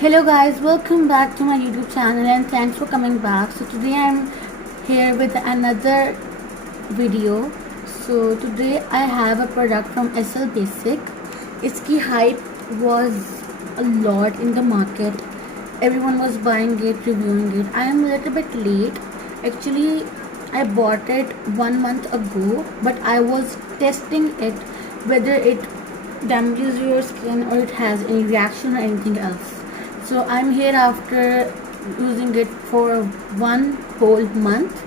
Hello guys, welcome back to my YouTube channel and thanks for coming back. So today I'm here with another video. So today I have a product from SL Basic. Its key hype was a lot in the market. Everyone was buying it, reviewing it. I am a little bit late. Actually, I bought it 1 month ago, but I was testing it whether it damages your skin or it has any reaction or anything else. So I'm here after using it for 1 whole month.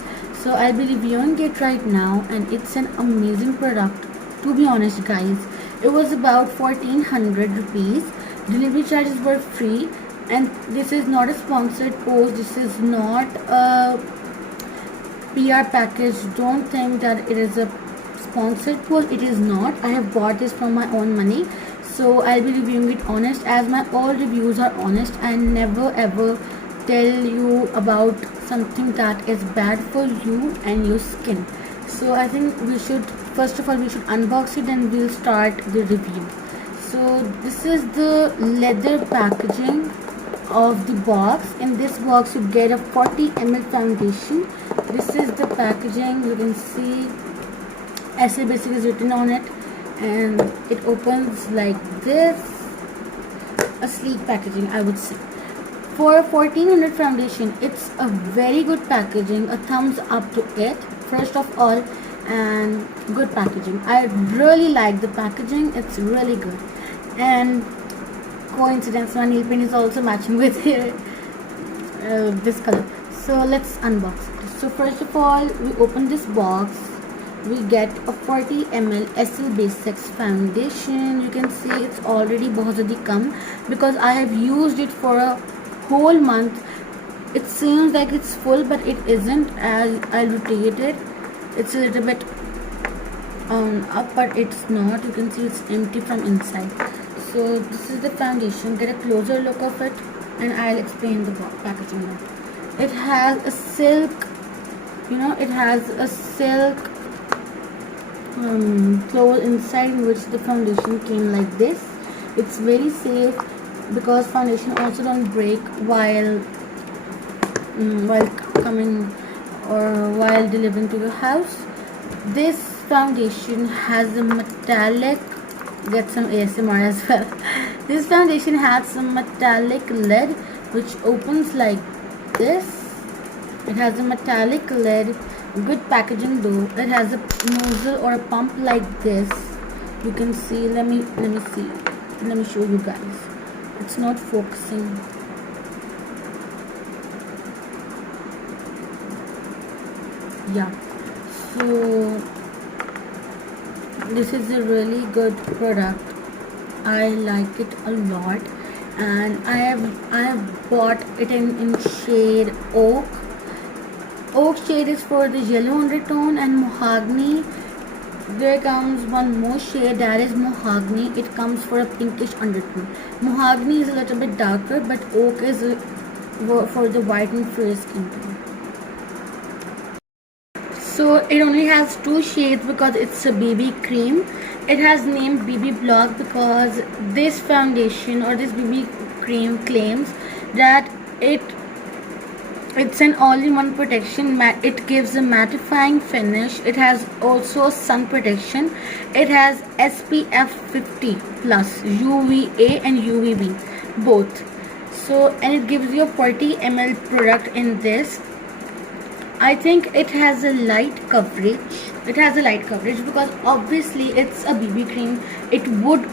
So I'll be reviewing it right now, and it's an amazing product. To be honest, guys, it was about 1400 rupees. Delivery charges were free, and this is not a sponsored post. This is not a PR package. Don't think that it is a sponsored post. It is not. I have bought this from my own money, so I'll be reviewing it honest, as my all reviews are honest. I never ever tell you about something that is bad for you and your skin. So I think we should, first of all, we should unbox it and we'll start the review. So this is the leather packaging of the box. In this box you get a 40 ml foundation. This is the packaging. You can see SL Basic is written on it, and it opens like this. A sleek packaging, I would say. For a 1400 foundation, it's a very good packaging. A thumbs up to it, first of all, and good packaging. I really like the packaging. It's really good. And coincidence, my nail paint is also matching with this color. So let's unbox it. So first of all, we open this box. We get a 40 ml SL Basics foundation. You can see it's already bahut come, because I have used it for a whole month. It seems like it's full, but it isn't. As I rotate it, it's a little bit up, but it's not. You can see it's empty from inside. So this is the foundation. Get a closer look of it, and I'll explain the packaging now. It has a silk, it has a silk cloth inside, in which the foundation came like this. It's very safe, because foundation also don't break while coming or while delivering to your house. This foundation has a metallic, get some ASMR as well. This foundation has some metallic lid which opens like this. It has a metallic lid. Good packaging though. It has a nozzle or a pump like this. You can see. Let me see. Let me show you guys. It's not focusing. Yeah. So this is a really good product. I like it a lot, and I have bought it in shade oak. Oak shade is for the yellow undertone, and mahogany, there comes one more shade, that is mahogany. It comes for a pinkish undertone. Mahogany is a little bit darker, but oak is for the white and fair skin tone. So it only has two shades because it's a BB cream. It has named BB Block because this foundation or this BB cream claims that it's an all-in-one protection. It gives a mattifying finish. It has also sun protection. It has SPF 50 plus UVA and UVB both. So, and it gives you a 40 ml product in this. I think it has a light coverage. It has a light coverage because obviously it's a BB cream. It would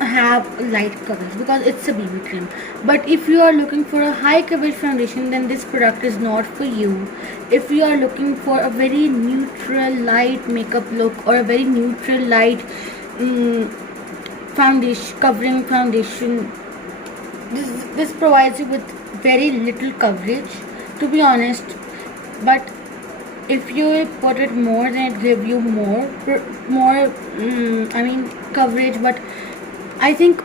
have light coverage because it's a BB cream. But if you are looking for a high coverage foundation, then this product is not for you. If you are looking for a very neutral light makeup look or a very neutral light foundation, covering foundation, this provides you with very little coverage, to be honest. But if you put it more, then it gives you more coverage. But I think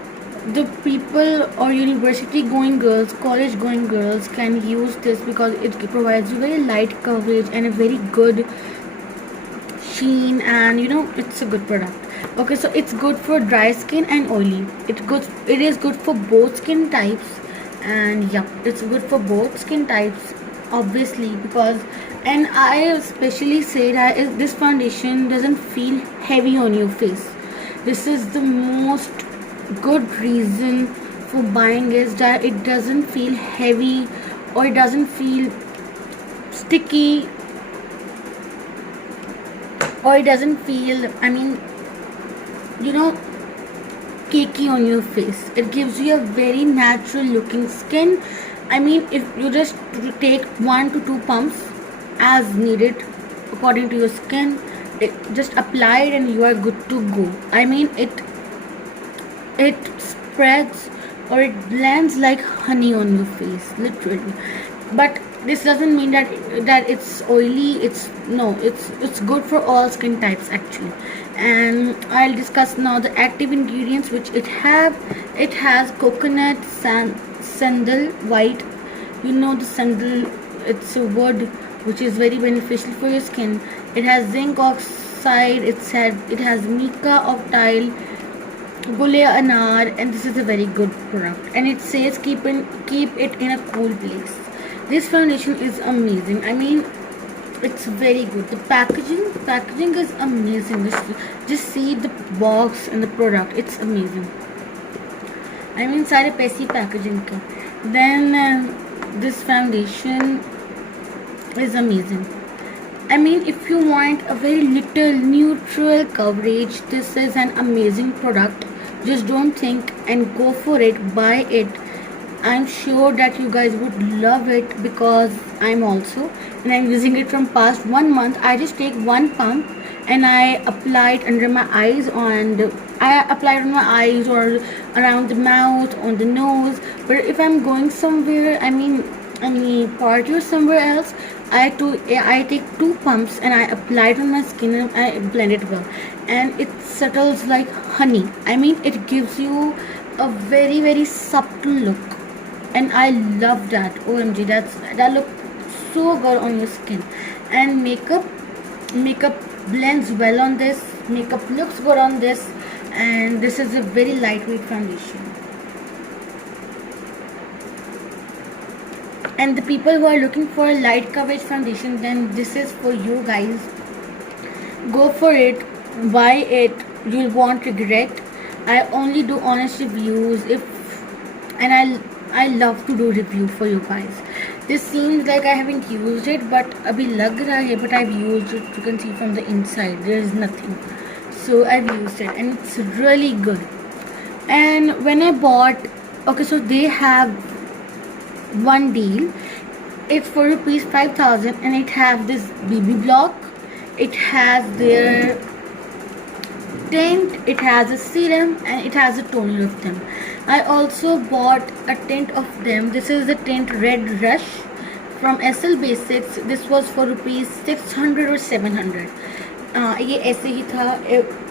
the people or university going girls, college going girls can use this because it provides you very light coverage and a very good sheen, and it's a good product. Okay, so it's good for dry skin and oily. It is good for both skin types. and yeah, it's good for both skin types, obviously, because, and I especially say that this foundation doesn't feel heavy on your face. This is the most good reason for buying, is that it doesn't feel heavy, or it doesn't feel sticky, or it doesn't feel, I mean, you know, cakey on your face. It gives you a very natural looking skin. I mean, if you just take 1 to 2 pumps as needed according to your skin, just apply it and you are good to go. I mean, it spreads, or it blends like honey on your face, literally. But this doesn't mean that it's oily. It's good for all skin types actually. And I'll discuss now the active ingredients which it has coconut, sandal, white. You know the sandal, it's a wood which is very beneficial for your skin. It has zinc oxide, it has mica of tile, gule anar, and this is a very good product. And it says keep it in a cool place. This foundation is amazing. I mean, it's very good. The packaging is amazing. Just see the box and the product. It's amazing. I mean, सारे पैसे packaging के. Then this foundation is amazing. I mean, if you want a very little neutral coverage, this is an amazing product. Just don't think and go for it. Buy it. I'm sure that you guys would love it, because I'm also, and I'm using it from past 1 month. I just take 1 pump and I apply it under my eyes, and I apply it on my eyes or around the mouth, on the nose. But if I'm going somewhere, I mean any party or somewhere else, I take 2 pumps and I apply it on my skin and I blend it well, and it settles like honey. I mean, it gives you a very very subtle look, and I love that. OMG, that looks so good on your skin. And makeup blends well on this. Makeup looks good on this, and this is a very lightweight foundation. And the people who are looking for a light coverage foundation, then this is for you guys. Go for it, buy it, you won't regret. I only do honest reviews, and I love to do review for you guys. This seems like I haven't used it, but abhi lag raha hai, but I've used it. You can see from the inside there is nothing, so I've used it and it's really good. And when I bought, okay, so they have one deal. It's for rupees 5,000, and it has this BB block, it has their tint, it has a serum, and it has a toner of them. I also bought a tint of them. This is the tint Red Rush from SL Basics. This was for rupees 600 or 700. ये ऐसे ही था.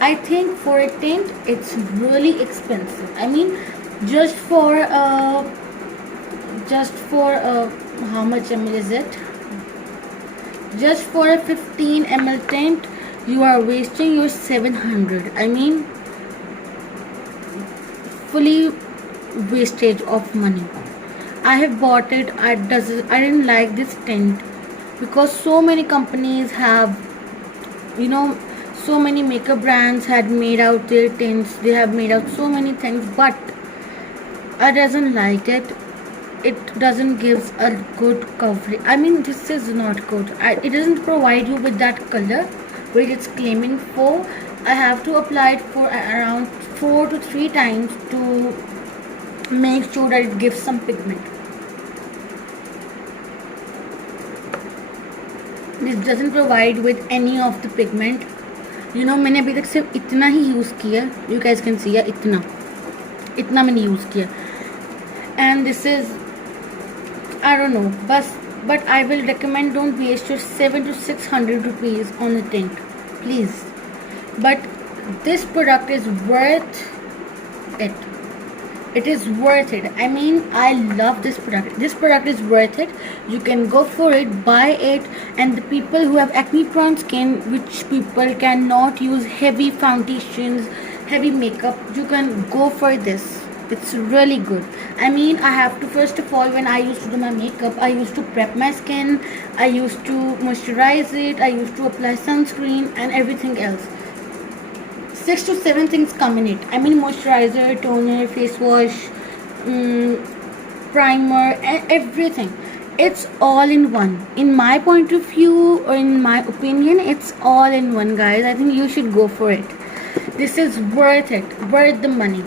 I think for a tint it's really expensive. I mean, just for how much ml is it? Just for a 15 ml tint, you are wasting your 700. I mean, fully wastage of money. I have bought it. I didn't like this tint, because so many companies have, so many makeup brands had made out their tints. They have made out so many things, but I doesn't like it. It doesn't give a good coverage. I mean, this is not good. It doesn't provide you with that color which it's claiming for. I have to apply it for around 4 to 3 times to make sure that it gives some pigment. This doesn't provide with any of the pigment. मैंने अभी तक सिर्फ इतना ही use किया. You guys can see इतना मैंने use किया. And this is, I don't know, but I will recommend, don't waste your 700 to 600 rupees on the tint, please. But this product is worth it. It is worth it. I mean, I love this product. This product is worth it. You can go for it, buy it. And the people who have acne prone skin, which people cannot use heavy foundations, heavy makeup, you can go for this. It's really good. I mean, I have to, first of all, when I used to do my makeup, I used to prep my skin, I used to moisturize it, I used to apply sunscreen and everything else. 6 to 7 things come in it. I mean, moisturizer, toner, face wash, primer, and everything. It's all in one. In my point of view, or in my opinion, it's all in one, guys. I think you should go for it. This is worth it, worth the money.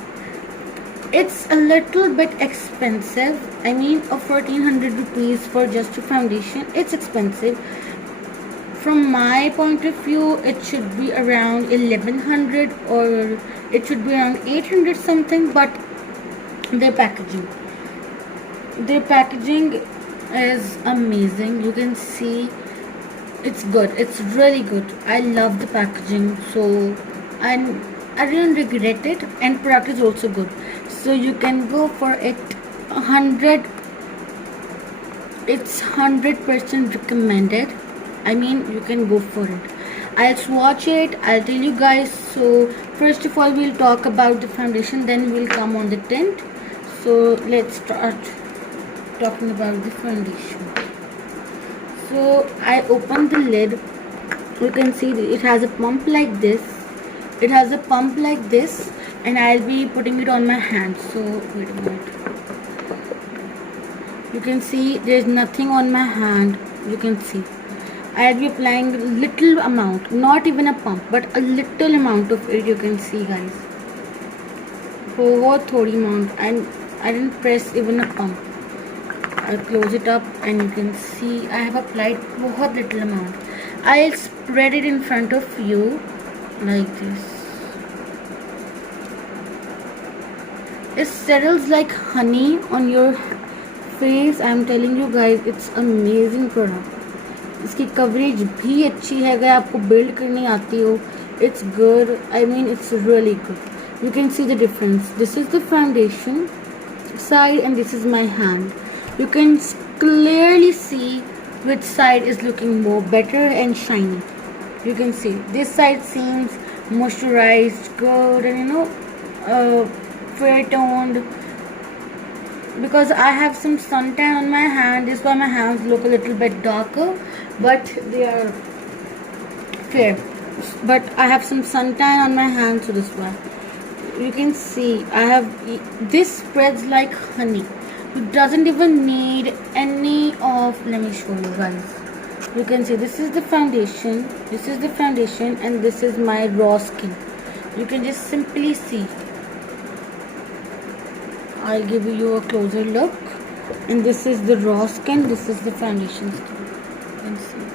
It's a little bit expensive. I mean, a 1400 rupees for just a foundation, it's expensive. From my point of view, it should be around 1100, or it should be around 800 something. But their packaging is amazing. You can see it's good, it's really good. I love the packaging, so I didn't regret it, and product is also good, so you can go for it. 100, it's 100% recommended. I mean, you can go for it. I'll swatch it, I'll tell you guys. So first of all, we'll talk about the foundation, then we'll come on the tint. So let's start talking about the foundation. So I opened the lid. You can see it has a pump like this. It has a pump like this, and I'll be putting it on my hand. So wait a minute. You can see there's nothing on my hand. You can see I'll be applying a little amount, not even a pump, but a little amount of it. You can see, guys, बहुत थोड़ी amount, and I didn't press even a pump. I'll close it up, and you can see I have applied बहुत little amount. I'll spread it in front of you like this. It settles like honey on your face. I'm telling you guys, it's amazing product. इसकी coverage भी अच्छी है. अगर आपको build करनी आती हो, it's good. I mean, it's really good. You can see the difference. This is the foundation side, and this is my hand. You can clearly see which side is looking more better and shiny. You can see this side seems moisturized, good, and fair toned. Because I have some suntan on my hand, this is why my hands look a little bit darker, but they are fair. But I have some suntan on my hand, so this one you can see I have this spreads like honey. It doesn't even need any of, let me show you guys. You can see this is the foundation, and this is my raw skin. You can just simply see. I'll give you a closer look, and this is the raw skin, this is the foundation skin. You can see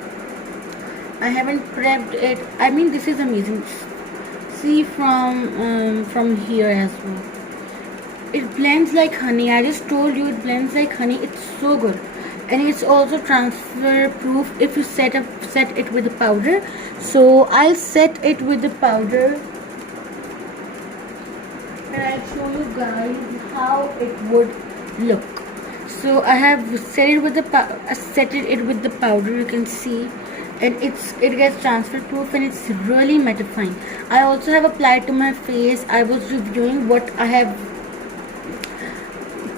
I haven't prepped it. I mean, this is amazing. See from here as well. It blends like honey. I just told you it blends like honey. It's so good, and it's also transfer proof if you set it with the powder. So I'll set it with the powder, and I'll show you guys how it would look. So I have set it with the powder. You can see, and it gets transfer proof, and it's really mattifying. I also have applied to my face. I was reviewing what I have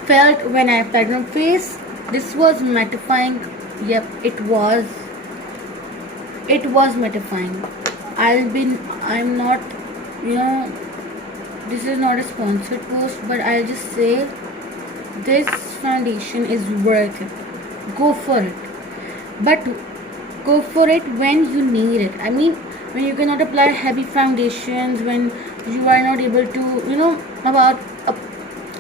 felt when I applied on my face. This was mattifying. Yep, it was mattifying. I'm not, this is not a sponsored post, but I'll just say this foundation is worth it. Go for it, but go for it when you need it. I mean, when you cannot apply heavy foundations, when you are not able to,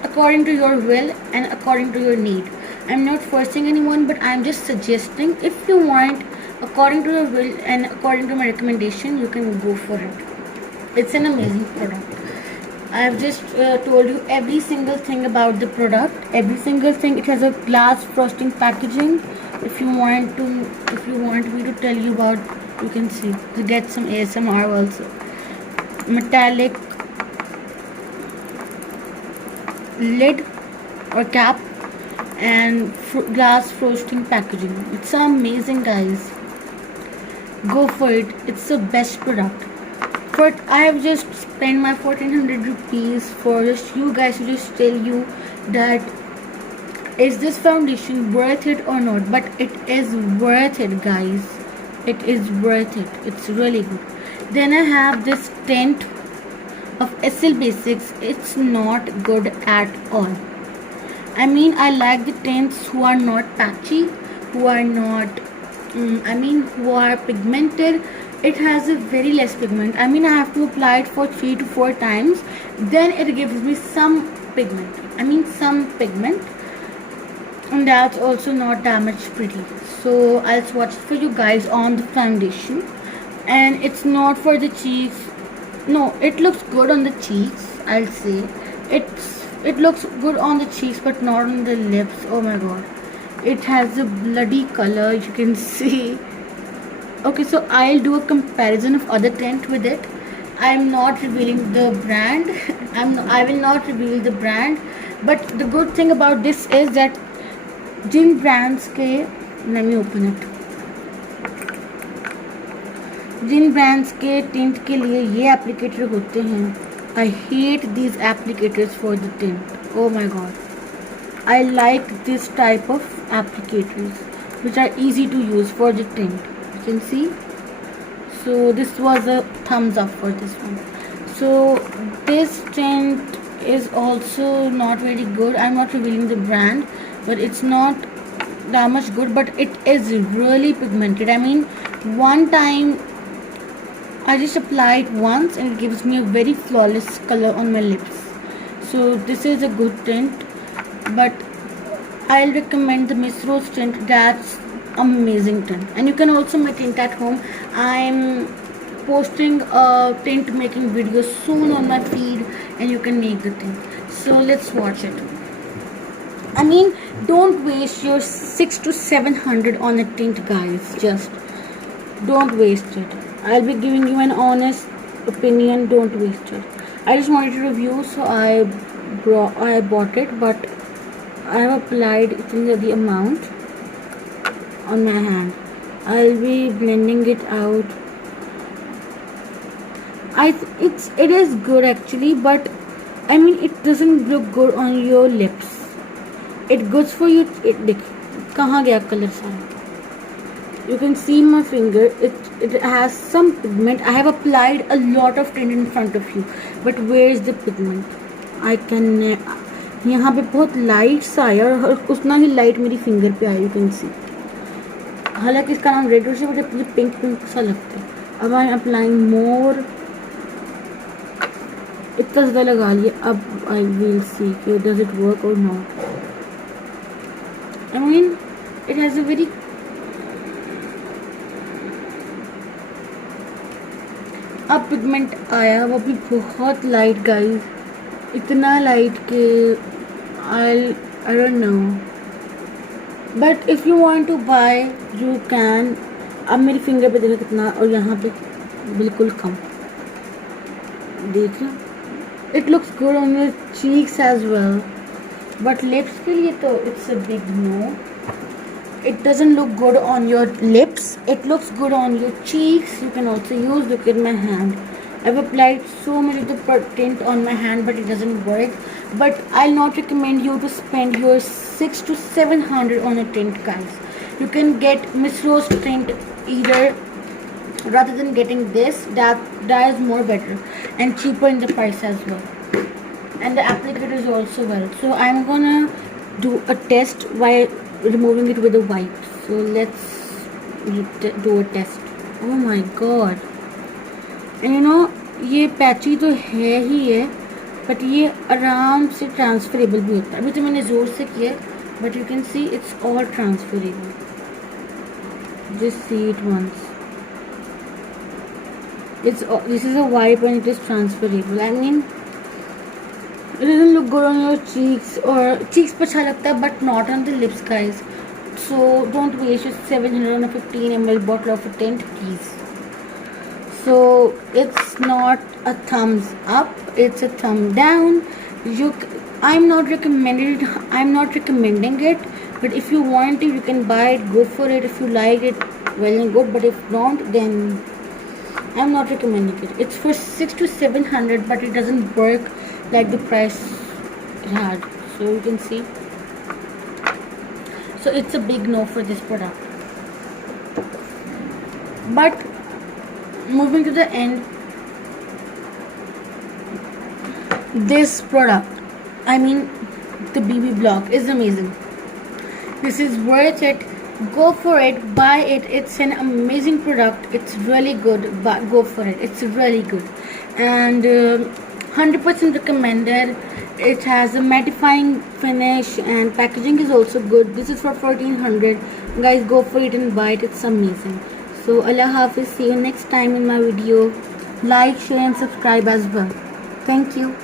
according to your will and according to your need. I'm not forcing anyone, but I'm just suggesting, if you want, according to your will and according to my recommendation, you can go for it. It's an amazing product. I've just told you every single thing about the product, every single thing. It has a glass frosting packaging. If you want me to tell you about, you can see, you get some ASMR also. Metallic lid or cap, and glass frosting packaging. It's amazing, guys. Go for it. It's the best product. for I have just spent my 1400 rupees for just you guys to just tell you that is this foundation worth it or not. But it is worth it, guys. It is worth it. It's really good. Then I have this tint of SL Basics. It's not good at all. I mean, I like the tints who are not patchy, who are not who are pigmented. It has a very less pigment. I mean, I have to apply it for 3 to 4 times, then it gives me some pigment. Some pigment, and that's also not that much pretty. So I'll swatch it for you guys on the foundation. And it's not for the cheeks. No, it looks good on the cheeks, I'll say. It looks good on the cheeks, but not on the lips. Oh my god, it has a bloody color, you can see. Okay, so I'll do a comparison of other tint with it. I'm not revealing the brand. I will not reveal the brand, but the good thing about this is that Jin brands के let me open it. Jin brands के tint के लिए ये applicator होते हैं, I hate these applicators for the tint. Oh my god, I like this type of applicators which are easy to use for the tint. You can see. So this was a thumbs up for this one. So this tint is also not very good. I'm not revealing the brand, but it's not that much good, but it is really pigmented. I mean, one time I just applied once and it gives me a very flawless color on my lips. So this is a good tint, but I'll recommend the Miss Rose tint. That's amazing tint, and you can also make tint at home. I'm posting a tint making video soon on my feed, and you can make the tint. So let's watch it. I mean, don't waste your 600 to 700 on a tint, guys. Just don't waste it. I'll be giving you an honest opinion. Don't waste it. I just wanted to review, so I bought it, but I have applied it in the amount on my hand. I'll be blending it out. It is good actually, but I mean, it doesn't look good on your lips. It goes for you. कहाँ गया color सारा? You can see my finger. It has some pigment. I have applied a lot of tint in front of you, but where is the pigment? I can. यहाँ पे बहुत light सा आया और उतना ही लाइट मेरी फिंगर पे आया. You can see. हालांकि इसका नाम रेड रोज है, बट मुझे पिंक सा लगता है. अब आई एम अप्लाइंग मोर. इतना ज़्यादा लगा लिया. अब आई विल सी कि डज इट वर्क और not. I mean, it has a very अब पिगमेंट आया, वो भी बहुत लाइट गाइस. इतना लाइट कि I don't know. But if you want to buy, you can. अब मेरी फिंगर पे देखो कितना, और यहाँ पे बिल्कुल कम. देख लो. It looks good on your cheeks as well. But lips के लिए तो it's a big no. It doesn't look good on your lips. It looks good on your cheeks. You can also use. Look at my hand. I've applied so much of the tint on my hand, but it doesn't work. But I'll not recommend you to spend your 600 to 700 on a tint, guys. You can get Miss Rose tint either, rather than getting this. That is more better and cheaper in the price as well. And the applicator is also well. So I'm gonna do a test while removing it with a wipe. So let's do a test. Oh my god. And you know, ये patchy तो है ही है, but ये आराम से transferable भी होता है. अभी तो मैंने ज़ोर से किया, but you can see it's all transferable. Just see it once. This is a wipe and it is transferable. I mean, it doesn't look good on your cheeks, or cheeks पे अच्छा लगता है, but not on the lips, guys. So don't waste your 700 on a 15 ml bottle of a tint, please. So it's not a thumbs up, it's a thumb down. I'm not recommending it, but if you want it, you can buy it, go for it. If you like it, well and good, but if not, then I'm not recommending it. It's for 6 to 700, but it doesn't work like the price it had. So you can see. So it's a big no for this product. But moving to the end, this product, I mean the BB block, is amazing. This is worth it. Go for it, buy it. It's an amazing product. It's really good, but go for it. It's really good, and 100% recommended. It has a mattifying finish, and packaging is also good. This is for 1400. Guys, go for it and buy it. It's amazing. So Allah Hafiz. See you next time in my video. Like, share and subscribe as well. Thank you.